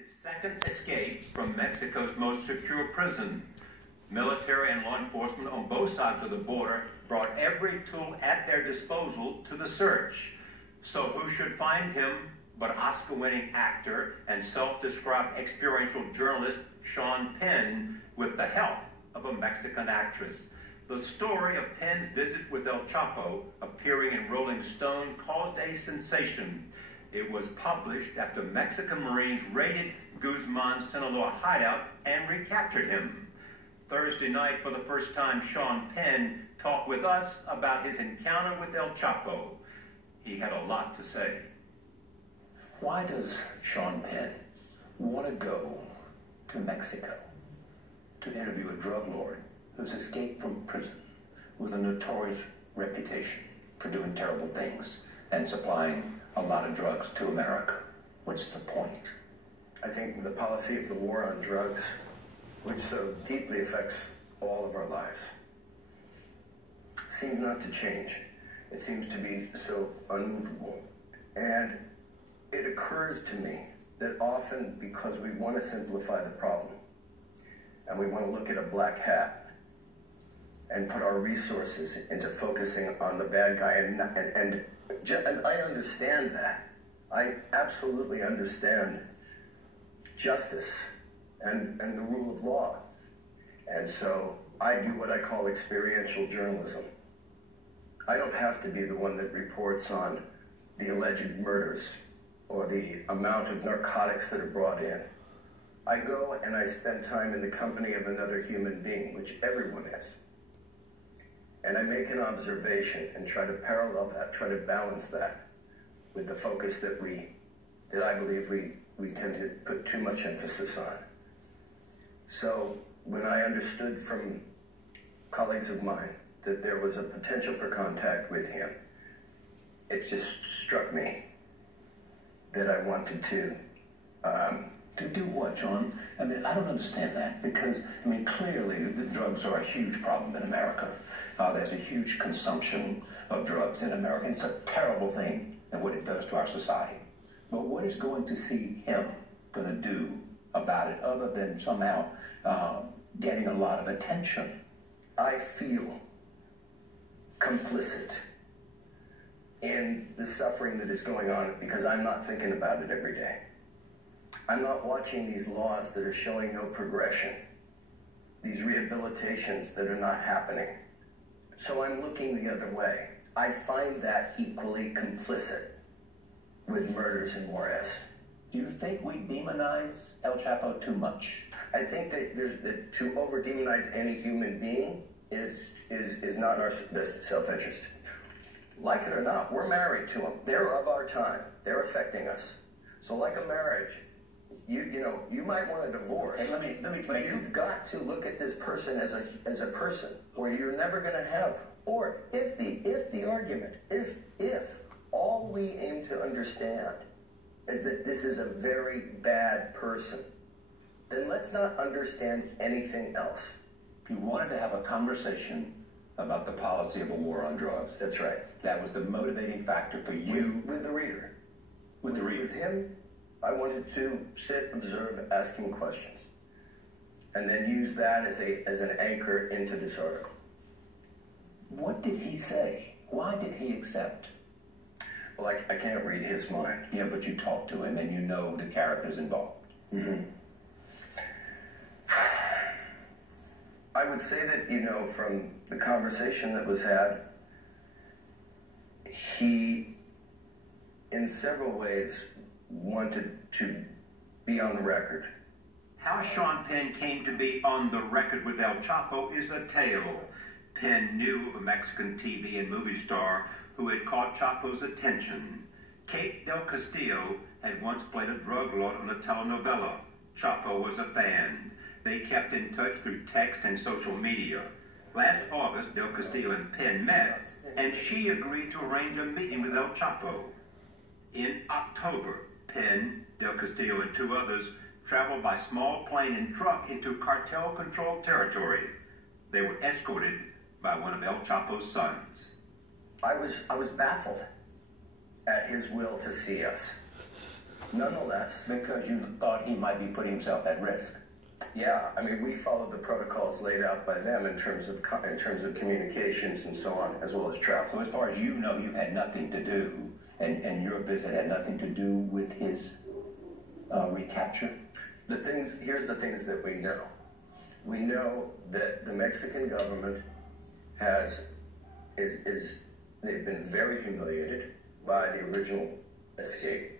his second escape from Mexico's most secure prison. Military and law enforcement on both sides of the border brought every tool at their disposal to the search. So who should find him but Oscar-winning actor and self-described experiential journalist Sean Penn, with the help of a Mexican actress. The story of Penn's visit with El Chapo, appearing in Rolling Stone, caused a sensation. It was published after Mexican Marines raided Guzman's Sinaloa hideout and recaptured him. Thursday night, for the first time, Sean Penn talked with us about his encounter with El Chapo. He had a lot to say. Why does Sean Penn want to go to Mexico to interview a drug lord who's escaped from prison with a notorious reputation for doing terrible things and supplying a lot of drugs to America? What's the point? I think the policy of the war on drugs, which so deeply affects all of our lives, seems not to change. It seems to be so unmovable. And it occurs to me that often, because we want to simplify the problem, and we want to look at a black hat and put our resources into focusing on the bad guy, and I understand that. I absolutely understand justice and the rule of law. And so I do what I call experiential journalism. I don't have to be the one that reports on the alleged murders or the amount of narcotics that are brought in. I go and I spend time in the company of another human being, which everyone is. And I make an observation and try to parallel that, try to balance that with the focus that I believe we tend to put too much emphasis on. So when I understood from colleagues of mine that there was a potential for contact with him, it just struck me that I wanted to do what, John? I mean, I don't understand that, because, I mean, clearly the drugs are a huge problem in America. There's a huge consumption of drugs in America. It's a terrible thing, and what it does to our society. But what is going to see him going to do about it, other than somehow getting a lot of attention? I feel complicit in the suffering that is going on, because I'm not thinking about it every day. I'm not watching these laws that are showing no progression, these rehabilitations that are not happening. So I'm looking the other way. I find that equally complicit with murders in Juarez. Do you think we demonize El Chapo too much? I think that to over-demonize any human being is not in our best self-interest. Like it or not, we're married to them. They're of our time. They're affecting us. So like a marriage, you might want a divorce. Hey, let me but you've got to look at this person as a person, or you're never going to have. Or if the argument, if all we aim to understand is that this is a very bad person, then let's not understand anything else. You wanted to have a conversation about the policy of a war on drugs. That's right. That was the motivating factor for you. With the reader. With the reader. With him, I wanted to sit, observe, ask him questions, and then use that as an anchor into this article. What did he say? Why did he accept? Well, I can't read his mind. Yeah, but you talked to him and you know the characters involved. Mm-hmm. I would say that, from the conversation that was had, he, in several ways, wanted to be on the record. How Sean Penn came to be on the record with El Chapo is a tale. Penn knew of a Mexican TV and movie star who had caught Chapo's attention. Kate Del Castillo had once played a drug lord on a telenovela. Chapo was a fan. They kept in touch through text and social media. Last August, Del Castillo and Penn met, and she agreed to arrange a meeting with El Chapo. In October, Penn, Del Castillo, and two others traveled by small plane and truck into cartel-controlled territory. They were escorted by one of El Chapo's sons. I was baffled at his will to see us. Nonetheless, Because you thought he might be putting himself at risk. yeah, I mean, we followed the protocols laid out by them in terms of communications and so on, as well as travel. So as far as you know, you had nothing to do, and your visit had nothing to do with his recapture? Here's the things that we know. We know that the Mexican government they've been very humiliated by the original escape.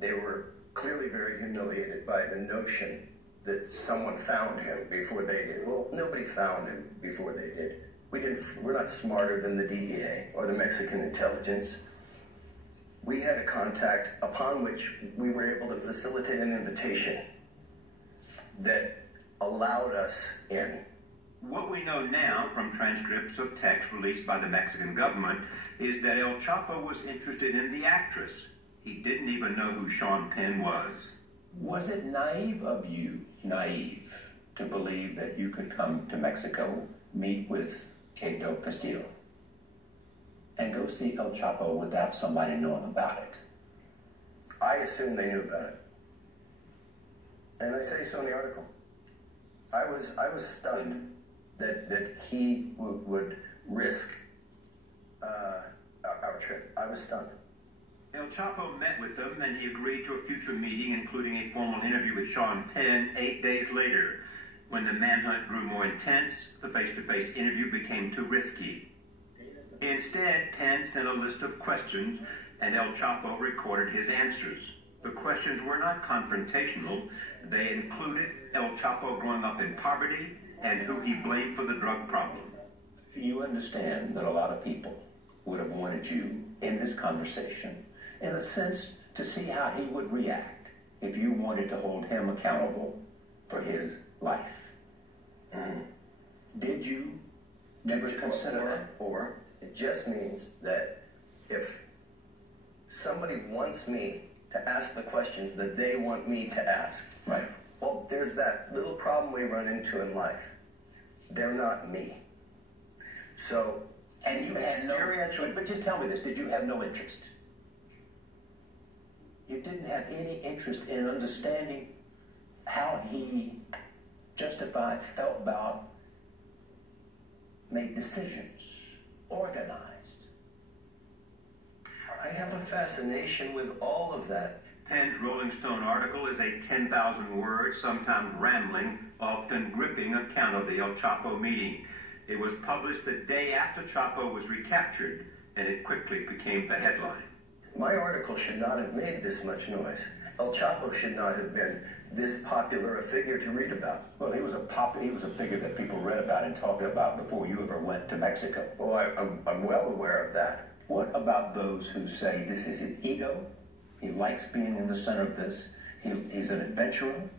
They were clearly very humiliated by the notion that someone found him before they did. Well, nobody found him before they did. We're not smarter than the DEA or the Mexican intelligence. We had a contact upon which we were able to facilitate an invitation that allowed us in. What we know now from transcripts of texts released by the Mexican government is that El Chapo was interested in the actress. He didn't even know who Sean Penn was. Was it naive of you, to believe that you could come to Mexico, meet with Chapo Castillo, and go see El Chapo without somebody knowing about it? I assumed they knew about it. And I say so in the article. I was stunned that he would risk our trip. I was stunned. El Chapo met with them, and he agreed to a future meeting, including a formal interview with Sean Penn 8 days later. When the manhunt grew more intense, the face-to-face interview became too risky. Instead, Penn sent a list of questions, and El Chapo recorded his answers. The questions were not confrontational. They included El Chapo growing up in poverty and who he blamed for the drug problem. You understand that a lot of people would have wanted you in this conversation, in a sense, to see how he would react if you wanted to hold him accountable for his life. Did you never consider that? Or it just means that if somebody wants me to ask the questions that they want me to ask, right? Well, there's that little problem we run into in life. They're not me. So, and you had no, but just tell me this, did you have no interest? You didn't have any interest in understanding how he justified, felt about, made decisions, organized. I have a fascination with all of that. Penn's Rolling Stone article is a 10,000-word, sometimes rambling, often gripping account of the El Chapo meeting. It was published the day after Chapo was recaptured, and it quickly became the headline. My article should not have made this much noise. El Chapo should not have been this popular a figure to read about. Well, he was a figure that people read about and talked about before you ever went to Mexico. Oh, I'm well aware of that. What about those who say this is his ego? He likes being in the center of this. He's an adventurer.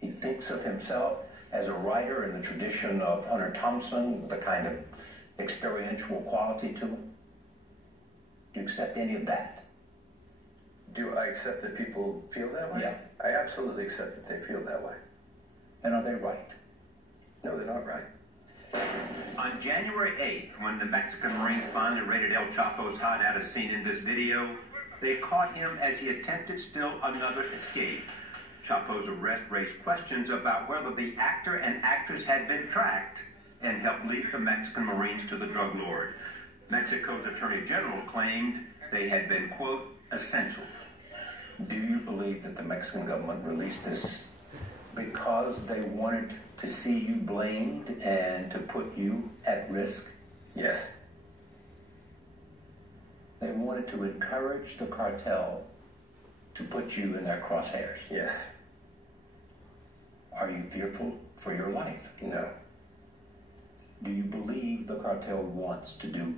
He thinks of himself as a writer in the tradition of Hunter Thompson, with a kind of experiential quality to him. Do you accept any of that? Do I accept that people feel that way? Yeah. I absolutely accept that they feel that way. And are they right? No, they're not right. On January 8th, when the Mexican Marines finally raided El Chapo's hideout as seen in this video, they caught him as he attempted still another escape. Chapo's arrest raised questions about whether the actor and actress had been tracked and helped lead the Mexican Marines to the drug lord. Mexico's Attorney General claimed they had been, quote, essential. Do you believe that the Mexican government released this because they wanted to see you blamed and to put you at risk? Yes. They wanted to encourage the cartel to put you in their crosshairs? Yes. Are you fearful for your life? No. Do you believe the cartel wants to do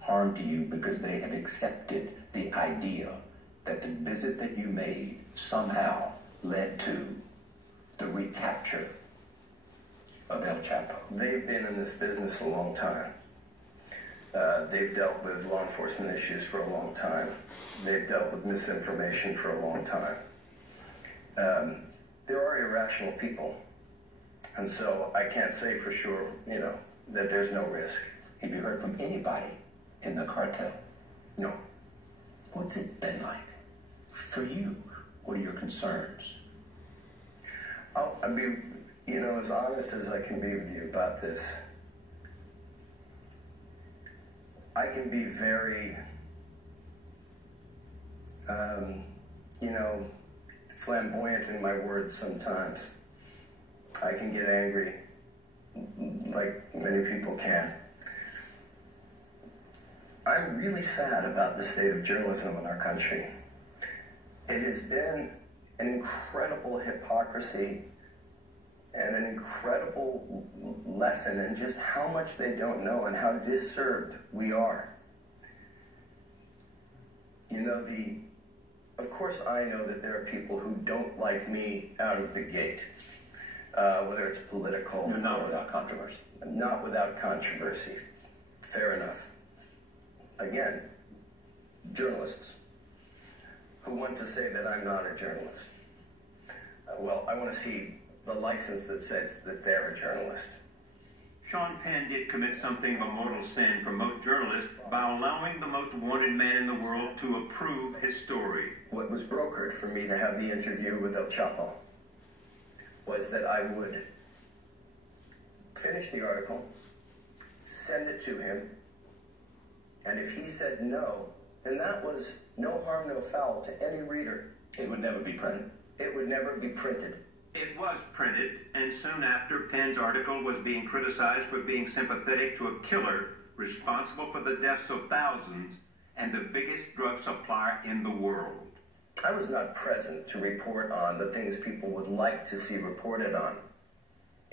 harm to you because they have accepted the idea that the visit that you made somehow led to the recapture of El Chapo? They've been in this business a long time. They've dealt with law enforcement issues for a long time. They've dealt with misinformation for a long time. There are irrational people. And so I can't say for sure, that there's no risk. Have you heard from anybody in the cartel? No. What's it been like for you? What are your concerns? I'll be, as honest as I can be with you about this. I can be very, flamboyant in my words sometimes. I can get angry, like many people can. I'm really sad about the state of journalism in our country. It has been an incredible hypocrisy and an incredible lesson in just how much they don't know and how disserved we are. Of course I know that there are people who don't like me out of the gate, whether it's political. You're not without controversy. Not without controversy. Fair enough. Again, journalists who want to say that I'm not a journalist. I want to see the license that says that they're a journalist. Sean Penn did commit something of a mortal sin for most journalists by allowing the most wanted man in the world to approve his story. What was brokered for me to have the interview with El Chapo was that I would finish the article, send it to him, and if he said no, then that was no harm, no foul to any reader. It would never be printed. It would never be printed. It was printed, and soon after, Penn's article was being criticized for being sympathetic to a killer responsible for the deaths of thousands and the biggest drug supplier in the world. I was not present to report on the things people would like to see reported on.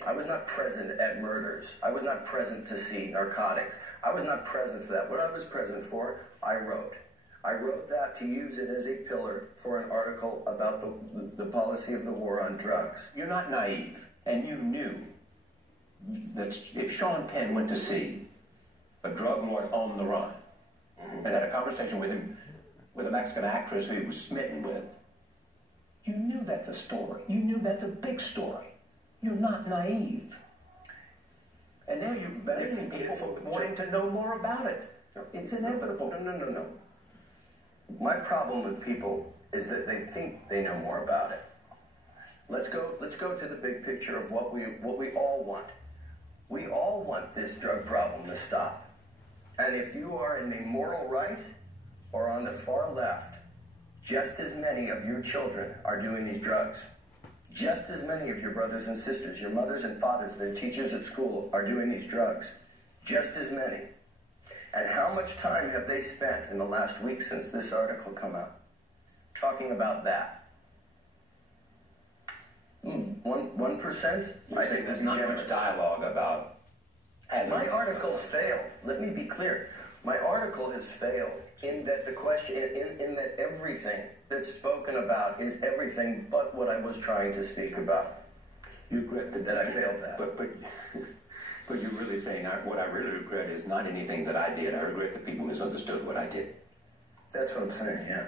I was not present at murders. I was not present to see narcotics. I was not present for that. What I was present for, I wrote. I wrote that to use it as a pillar for an article about the policy of the war on drugs. You're not naive, and you knew that if Sean Penn went to see a drug lord on the run and had a conversation with him, with a Mexican actress who he was smitten with, you knew that's a story. You knew that's a big story. You're not naive. And now you're begging people for wanting to know more about it. It's inevitable. No. My problem with people is that they think they know more about it. Let's go to the big picture of what we all want. We all want this drug problem to stop. And if you are in the moral right or on the far left, just as many of your children are doing these drugs. Just as many of your brothers and sisters, your mothers and fathers, their teachers at school are doing these drugs. Just as many. And how much time have they spent in the last week since this article come out talking about that? 1%? I think there's not much dialogue about having. My article failed. Let me be clear. My article has failed in that the question, in that everything that's spoken about is everything but what I was trying to speak about. You regret that I failed that. But you're really saying what I really regret is not anything that I did. I regret that people misunderstood what I did. That's what I'm saying, yeah.